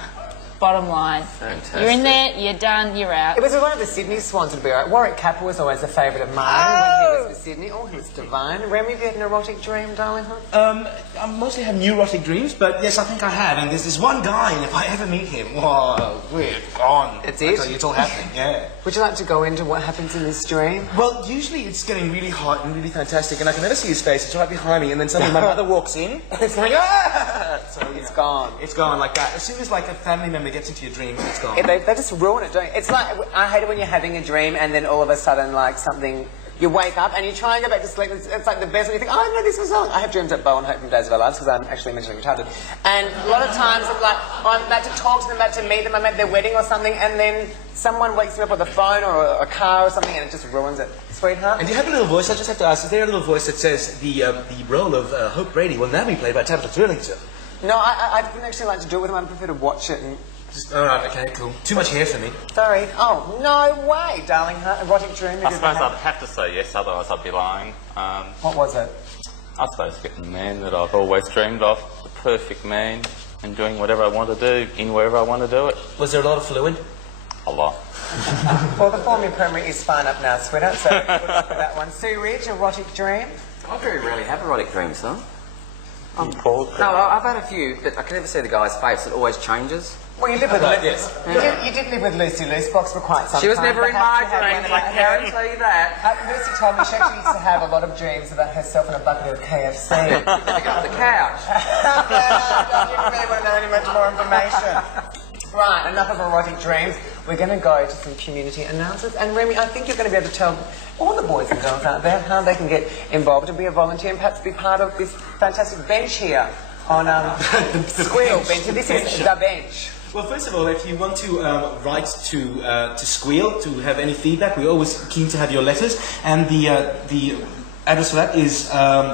Bottom line. Fantastic. You're in there, you're done, you're out. It was one of the Sydney swans would be right. Warwick Capper was always a favourite of mine when he was with Sydney. Oh, he was divine. Remy, have you had an erotic dream, darling? I mostly have neurotic dreams, but yes, I think I have. And there's this one guy, and if I ever meet him, whoa, we're gone. It's I it? tell you, it's all happening, yeah. Would you like to go into what happens in this dream? Well, usually it's getting really hot and really fantastic, and I can never see his face. It's right behind me, and then suddenly my mother walks in, and it's like, ah! So, It's gone. It's gone like that. As soon as like a family member gets into your dream, it's gone. Yeah, they just ruin it, don't you? It's like, I hate it when you're having a dream and then all of a sudden, like, something, you wake up and you try and go back to sleep. It's like the best when you think, oh, no, this was on. I have dreams at Bow and Hope from Days of Our Lives because I'm actually mentally retarded. And a lot of times I'm like, I'm about to talk to them, about to meet them, I'm at their wedding or something, and then someone wakes me up with a phone or a car or something and it just ruins it. Sweetheart? And do you have a little voice? I just have to ask, is there a little voice that says the role of Hope Brady will now be played by Tabitha Turlington? No, I didn't actually like to do it with them. I prefer to watch it and... Just, alright, okay, cool. Too much hair for me. Sorry. Oh, no way, darling. Erotic dream. I suppose I'd have to say yes, otherwise I'd be lying. What was it? I suppose getting the man that I've always dreamed of, the perfect man, and doing whatever I want to do, in wherever I want to do it. Was there a lot of fluid? A lot. Well, the Formula Primary is fine up now, sweetheart, so we'll look for that one. Sue Ridge, erotic dream? I very rarely have erotic dreams, though. Paul? No, I've had a few, but I can never see the guy's face. It always changes. Well, you live with you did live with Lucy Loosebox for quite some time. She was never in my Perhaps you had dreams, one I of can tell you that. Lucy told me she actually used to have a lot of dreams about herself in a bucket of KFC. Pick up the couch. No, I didn't really want to know any much more information. Right, enough of erotic dreams. We're going to go to some community announcements. And Remy, I think you're going to be able to tell all the boys and girls out there how they can get involved and be a volunteer and perhaps be part of this fantastic bench here on Squeal bench. This is the bench. Well, first of all, if you want to write to Squeal to have any feedback, we're always keen to have your letters. And the address for that is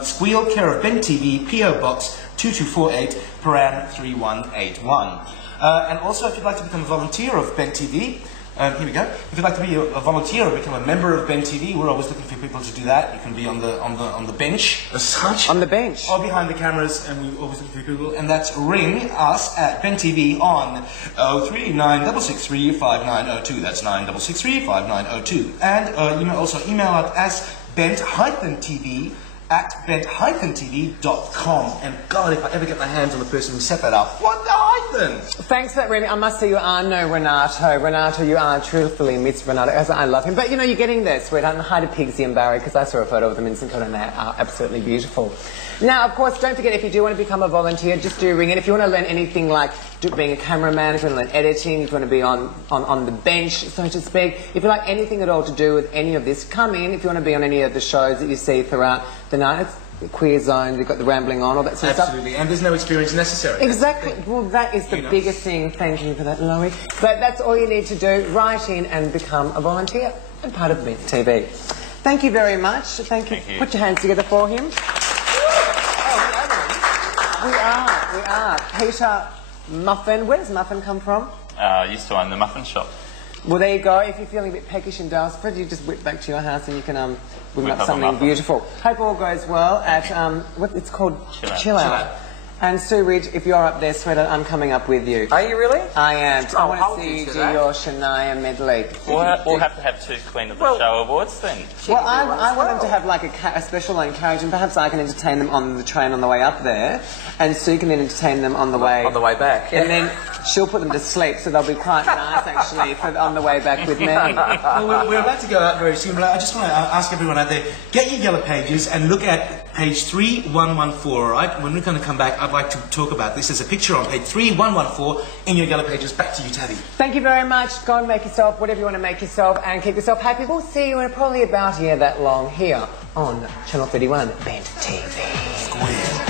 Squeal, care of Ben TV, PO Box 2248, Paran 3181. And also, if you'd like to become a volunteer of Ben TV, here we go. If you'd like to be a volunteer or become a member of Ben TV, we're always looking for people to do that. You can be on the bench as such. On the bench? Or behind the cameras, and we always look for people. And that's ring us at Ben TV on 0396635902. That's 96635902. And you may also email us as bent-tv at bent-tv.com. And God, if I ever get my hands on the person who set that up, what the hyphen? Thanks for that, Remy. I must say you are no Renato. Renato, you are truthfully Miss Renato, as I love him. But, you know, you're getting there, sweetheart. And hi to Pigsy and Barry, because I saw a photo of them in St Kilda and they are absolutely beautiful. Now, of course, don't forget, if you do want to become a volunteer, just do ring in. If you want to learn anything like being a cameraman, if you want to learn editing, if you want to be on the bench, so to speak, if you like anything at all to do with any of this, come in. If you want to be on any of the shows that you see throughout the night, it's the Queer Zone, we've got the Rambling On, all that sort of stuff. Absolutely, and there's no experience necessary. Exactly. Well, that is the biggest thing. Thank you for that, Loie. But that's all you need to do. Write in and become a volunteer and part of Mint TV. Thank you very much. Thank you. Put your hands together for him. We are. Peter Muffin. Where does Muffin come from? I used to own the muffin shop. Well, there you go. If you're feeling a bit peckish in Daylsford, you just whip back to your house and you can whip up something beautiful. Hope all goes well at, what it's called? Chill Out. And Sue Ridge, if you're up there, sweetheart, I'm coming up with you. Are you really? I am. I want to see you do your Shania medley. We'll have to have two Queen of the Show awards then. Well, I want them to have like a special carriage, and perhaps I can entertain them on the train on the way up there, and Sue can then entertain them on the way back. Yeah. And then she'll put them to sleep, so they'll be quite nice actually on the way back with me. Well, we're about to go out very soon, but I just want to ask everyone out there, get your yellow pages and look at page 3114, all right? When we're going to come back, I'd like to talk about this. There's a picture on page 3114 in your yellow pages. Back to you, Tabby. Thank you very much. Go and make yourself whatever you want to make yourself and keep yourself happy. We'll see you in probably about that long here on Channel 31, Bent TV. Squeal.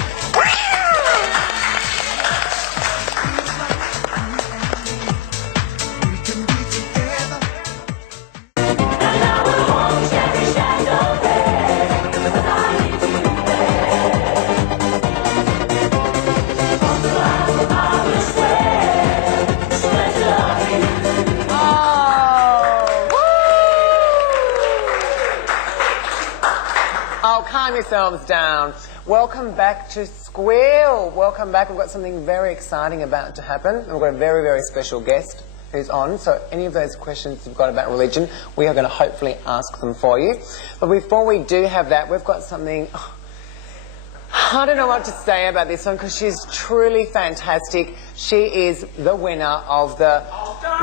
yourselves down. Welcome back to Squeal. Welcome back. We've got something very exciting about to happen. We've got a very, very special guest who's on. So any of those questions you've got about religion, we are going to hopefully ask them for you. But before we do have that, we've got something... I don't know what to say about this one because she's truly fantastic. She is the winner of the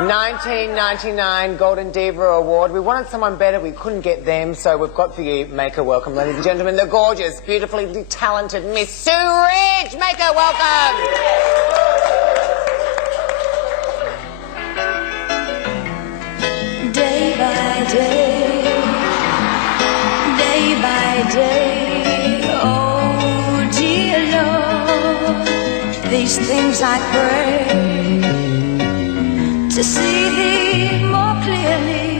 1999 Golden Diva Award. We wanted someone better, we couldn't get them, so we've got for you, make her welcome, ladies and gentlemen, the gorgeous, beautifully talented Miss Sue Ridge. Make her welcome. Day by day, day by day. These things I pray to see thee more clearly,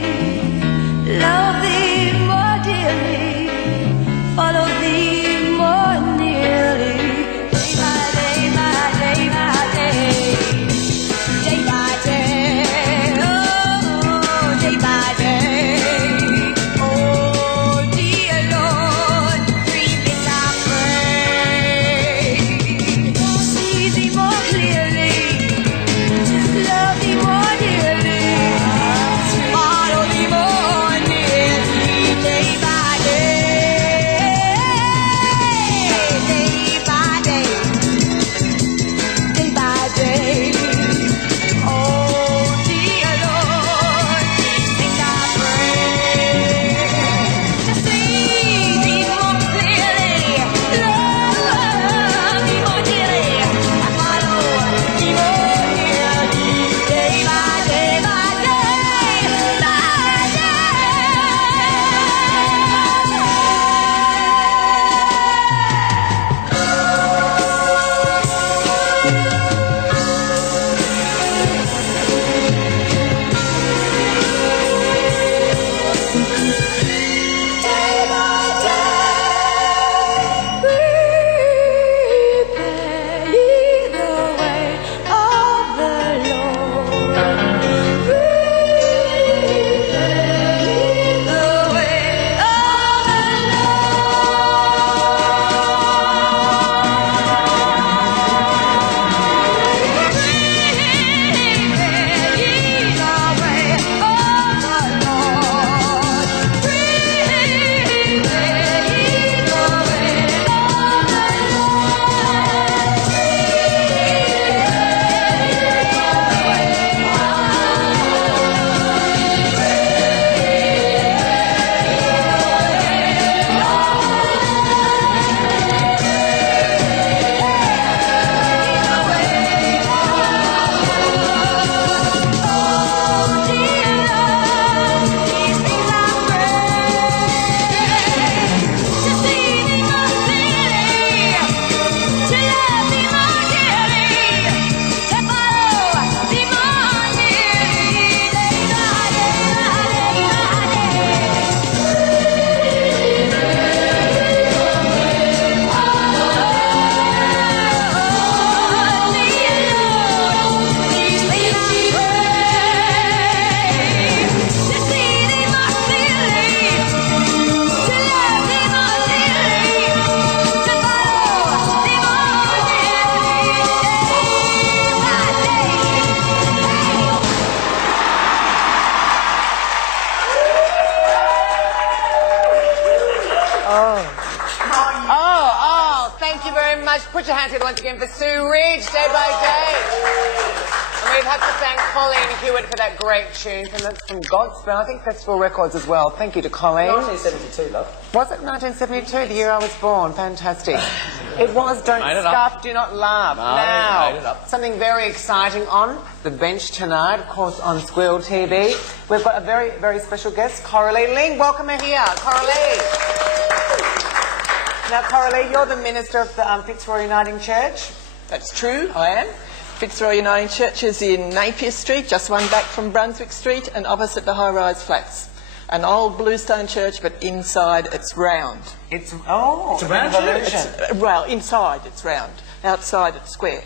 love thee more dearly, follow thee more nearly, day by day, by day by day, day by day, oh, day by day, oh dear Lord, three things I pray. Put your hands together once again for Sue Ridge, Day by Day. And we'd have to thank Colleen Hewitt for that great tune from Gospel, I think Festival Records as well. Thank you to Colleen. 1972, love. Was it 1972, the year I was born? Fantastic. It was Don't Scuff, Do Not Laugh. Now, something very exciting on the bench tonight, of course, on Squeal TV. We've got a very, very special guest, Corralee Ling. Welcome her here, Corralee. Now, Corralee, you're the minister of the Fitzroy Uniting Church. That's true, I am. Fitzroy Uniting Church is in Napier Street, just one back from Brunswick Street, and opposite the high-rise flats. An old bluestone church, but inside it's round. It's a round church? Well, inside it's round. Outside it's square.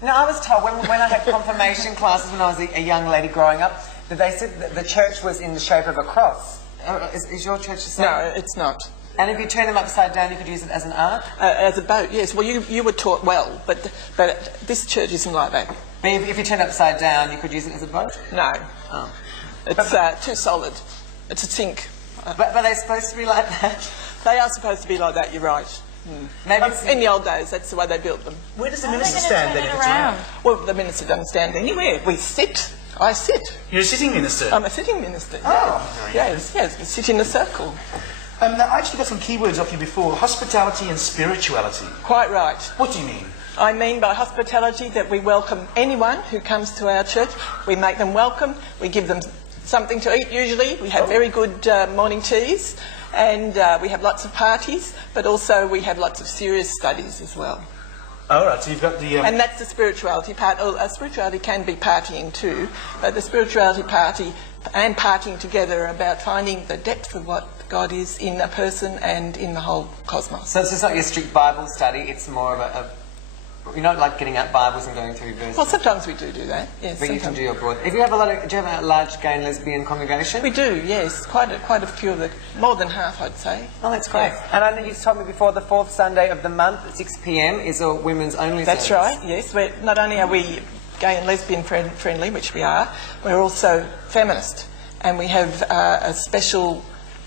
Now, I was told when I had confirmation classes when I was a young lady growing up, that they said that the church was in the shape of a cross. Is your church the same? No, it's not. And if you turn them upside down, you could use it as an ark? As a boat, yes. Well, you were taught well, but this church isn't like that. But if you turn it upside down, you could use it as a boat? No. Oh. It's too solid. It's a sink. But are they supposed to be like that? They are supposed to be like that, you're right. Maybe in the old days, that's the way they built them. Where does the minister stand then if it's around? Well, the minister doesn't stand anywhere. We sit. I sit. You're a sitting minister? I'm a sitting minister. Oh, yes, we sit in a circle. Now, I actually got some keywords off you before. Hospitality and spirituality. Quite right. What do you mean? I mean by hospitality that we welcome anyone who comes to our church. We make them welcome. We give them something to eat usually. We have very good morning teas. And we have lots of parties, but also we have lots of serious studies as well. All right, so you've got the... And that's the spirituality part. Spirituality can be partying too, but the spirituality party and partying together are about finding the depth of what God is in a person and in the whole cosmos. So it's just not your strict Bible study, it's more of a you're not like getting out Bibles and going through verses. Well, sometimes we do that. Yes, but sometimes. you can do your broad. Do you have a large gay and lesbian congregation? We do. Yes, quite a few of the, more than half, I'd say. Oh, that's great. Yes. And I know you've told me before the fourth Sunday of the month at 6 p.m. is a women's only. That's right. Yes, not only are we gay and lesbian friendly, which we are, we're also feminist, and we have a special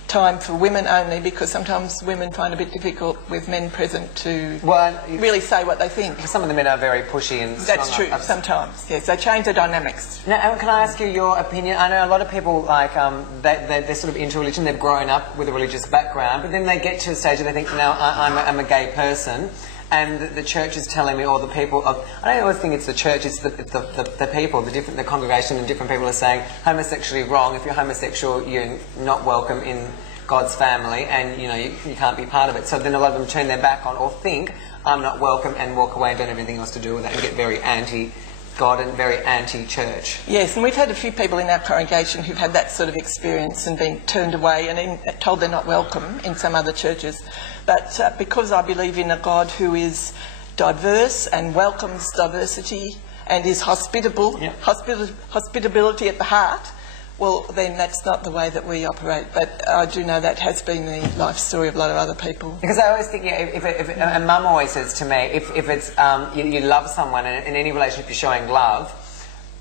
time for women only because sometimes women find it a bit difficult with men present to really say what they think. Some of the men are very pushy and strong. That's true, sometimes, yes. They change the dynamics. Now, can I ask you your opinion? I know a lot of people, like, they're sort of into religion, they've grown up with a religious background, but then they get to a stage where they think, now, I'm a gay person, and the church is telling me, or the people of, I don't always think it's the church, it's the people, the congregation and different people are saying homosexually wrong. If you're homosexual, you're not welcome in God's family, and you can't be part of it. So then a lot of them turn their back on or think I'm not welcome and walk away and don't have anything else to do with that and get very anti-God and very anti-church. Yes, and we've had a few people in our congregation who've had that sort of experience and been turned away and told they're not welcome in some other churches. But because I believe in a God who is diverse and welcomes diversity and is hospitable, hospitability at the heart, well, then that's not the way that we operate. But I do know that has been the life story of a lot of other people. Because I always think, if a mum always says to me, if it's you love someone and in any relationship you're showing love,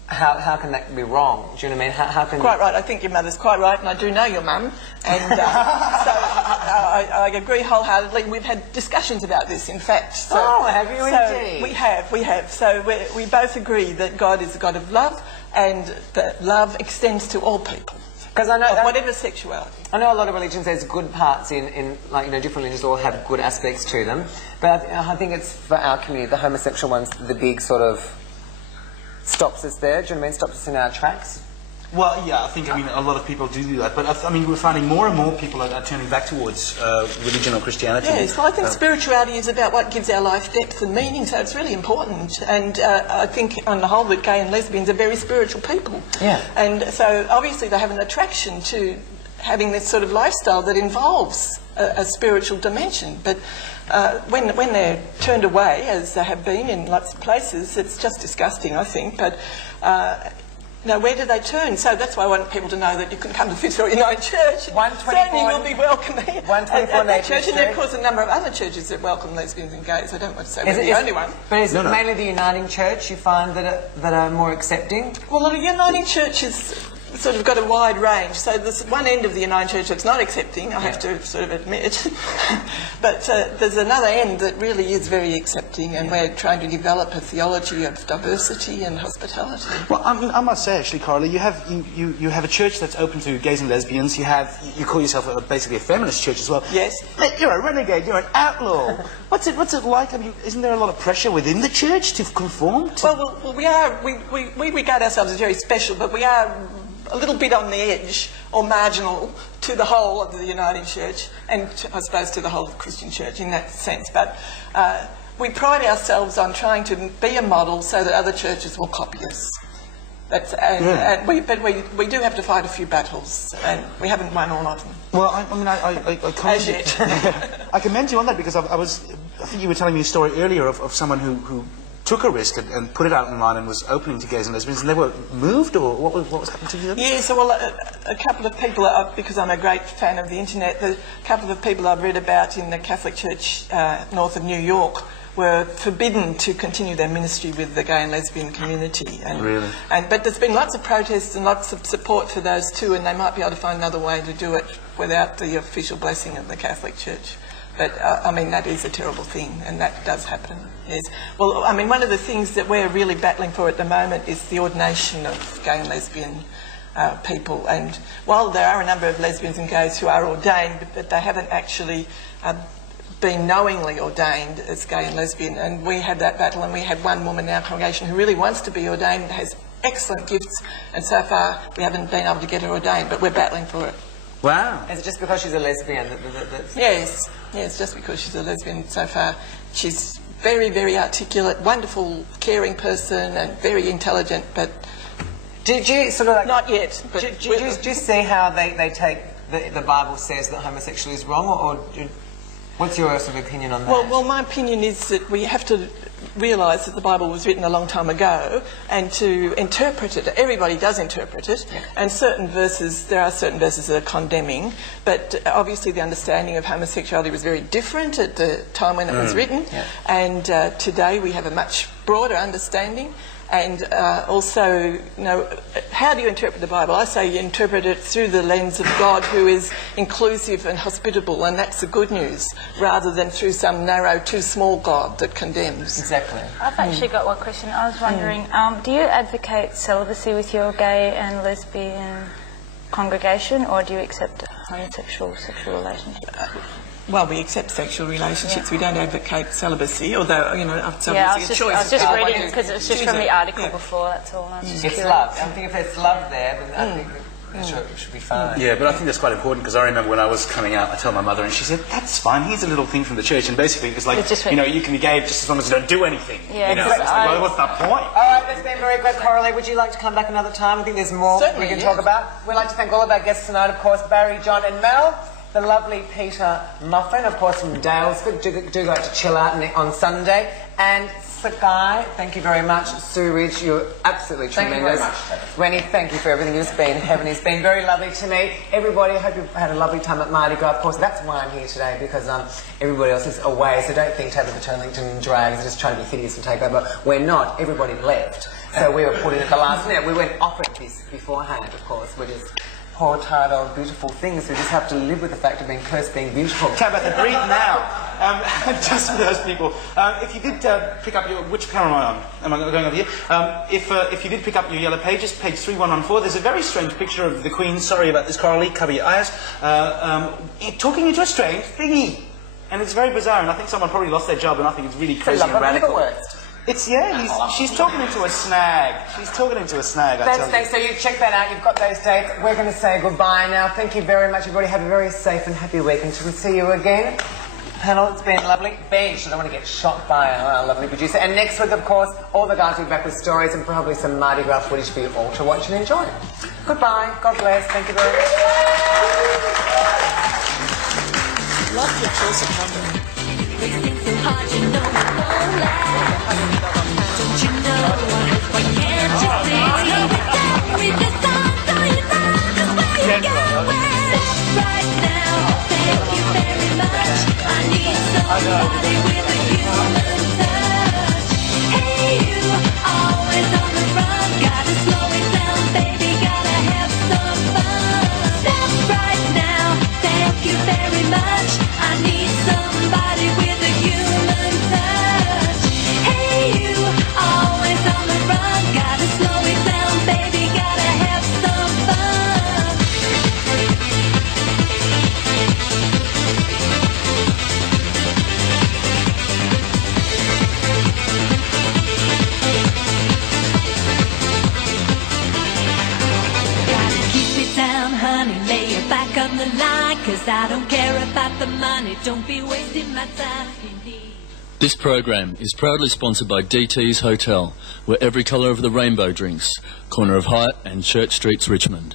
how can that be wrong? Do you know what I mean? How can quite right. I think your mother's quite right, and I do know your mum, and so I agree wholeheartedly. We've had discussions about this, in fact. So, have you indeed? We have. So we both agree that God is a God of love, and that love extends to all people. Because I know whatever sexuality. I know a lot of religions. There's good parts in different religions all have good aspects to them. But I think it's for our community, the homosexual ones, the big sort of stops us there. Do you know what I mean? Stops us in our tracks. Well, yeah, I think, a lot of people do that. But, we're finding more and more people are turning back towards religion or Christianity. Yes, well, I think spirituality is about what gives our life depth and meaning, so it's really important. And I think, on the whole, that gay and lesbians are very spiritual people. Yeah. And so, obviously, they have an attraction to having this sort of lifestyle that involves a spiritual dimension. But when they're turned away, as they have been in lots of places, it's just disgusting, I think. But now, where do they turn? So that's why I want people to know that you can come to Fitzroy United Church. 124. Certainly will be welcome there. 124 that church, and there, of course, a number of other churches that welcome lesbians and gays. I don't want to say we're the only one. But is it mainly the Uniting Church you find that are more accepting? Well, the Uniting Church is sort of got a wide range. So there's one end of the Uniting Church that's not accepting, I have to sort of admit. But there's another end that really is very accepting, and we're trying to develop a theology of diversity and hospitality. Well, I must say, actually, Corralee, you have a church that's open to gays and lesbians. You call yourself basically a feminist church as well. Yes. You're a renegade. You're an outlaw. What's it like? Isn't there a lot of pressure within the church to conform? Well, we are. We regard ourselves as very special, but we are a little bit on the edge or marginal to the whole of the Uniting Church and I suppose to the whole of the Christian Church in that sense. But we pride ourselves on trying to be a model so that other churches will copy us. But we do have to fight a few battles, and we haven't won all of them. Well, I commend you on that, because I think you were telling me a story earlier of someone who took a risk and put it out online and was opening to gays and lesbians, and they were moved, or what was happening to them? Yeah, so well, a couple of people, because I'm a great fan of the internet, a couple of people I've read about in the Catholic Church north of New York were forbidden to continue their ministry with the gay and lesbian community. And, really? But there's been lots of protests and lots of support for those too, and they might be able to find another way to do it without the official blessing of the Catholic Church. But, I mean, that is a terrible thing, and that does happen, yes. Well, I mean, one of the things that we're really battling for at the moment is the ordination of gay and lesbian people. And while there are a number of lesbians and gays who are ordained, but they haven't actually been knowingly ordained as gay and lesbian, and we had that battle, and we had one woman in our congregation who really wants to be ordained, has excellent gifts, and so far we haven't been able to get her ordained, but we're battling for it. Wow. Is it just because she's a lesbian? Yes, just because she's a lesbian so far. She's very, very articulate, wonderful, caring person, and very intelligent, but... Did you sort of like... Not yet, but... Do you see how they take... The Bible says that homosexuality is wrong, or what's your sort of opinion on that? Well, my opinion is that we have to realise that the Bible was written a long time ago, and to interpret it, everybody does interpret it, and there are certain verses that are condemning, but obviously the understanding of homosexuality was very different at the time when it was written, and today we have a much broader understanding. And also, you know, how do you interpret the Bible? I say you interpret it through the lens of God, who is inclusive and hospitable, and that's the good news, rather than through some narrow, too small God that condemns. Exactly. I've actually got one question. I was wondering, do you advocate celibacy with your gay and lesbian congregation, or do you accept homosexual sexual relationships? Well, we accept sexual relationships. We don't advocate celibacy, although, you know, celibacy is a choice. I was just reading because it was just from the article before, that's all. I was just it's love. I think if there's love there, then I think it should be fine. Yeah, but I think that's quite important, because I remember when I was coming out, I told my mother, and she said, that's fine, here's a little thing from the church, and basically it was like, you know, you can be gay just as long as you don't do anything. Yeah, you know, well, what's the point? All right, that's been very good, Corralee. Would you like to come back another time? I think there's more we can talk about. We'd like to thank all of our guests tonight, of course, Barry, John and Mel. The lovely Peter Muffin, of course, from Daylsford. Do go to Chill Out on Sunday. And Skye, thank you very much. Sue Ridge, you're absolutely tremendous. Thank you very much. Rennie, thank you for everything. You've been heaven. It's been very lovely to meet everybody. I hope you've had a lovely time at Mardi Gras. Of course, that's why I'm here today, because everybody else is away. So don't think Tabitha Turlington drags are just trying to be hideous and take over. We're not. Everybody left. So we were put in at the last minute. We went off at this beforehand, of course. We're just poor, tired, old, beautiful things. We just have to live with the fact of being cursed being beautiful. Tabitha, breathe now. Just for those people, if you did pick up your... Which camera am I on? Am I going over here? If you did pick up your yellow pages, page 3114, there's a very strange picture of the Queen. Sorry about this, Corralee, cover your eyes. Talking into a strange thingy. And it's very bizarre, and I think someone probably lost their job, and I think it's really crazy and radical. She's talking into a snag. She's talking into a snag, I tell you. So you check that out. You've got those dates. We're going to say goodbye now. Thank you very much, everybody. Have a very safe and happy week until we see you again. Panel, it's been lovely. Bench, I don't want to get shot by our lovely producer. And next week, of course, all the guys will be back with stories and probably some Mardi Gras footage for you all to watch and enjoy. Goodbye. God bless. Thank you very much. Love your choice of number. It's so hard, you know it won't last. Don't you know? Why can't you see? With the sun, so you know just where you're going. Stop right now. Thank you very much. I need somebody with a human touch. Hey, you, always on the run. Gotta slow it down, baby. Gotta have some fun. Stop right now. Thank you very much. I need somebody with a human touch. Hey, you, always on the run. Gotta slow it down, baby. Gotta have some fun. Gotta keep it down, honey. Lay it back on the line, 'cause I don't care about the money. Don't be wasting my time. This program is proudly sponsored by DT's Hotel, where every colour of the rainbow drinks, corner of Hyatt and Church Streets, Richmond.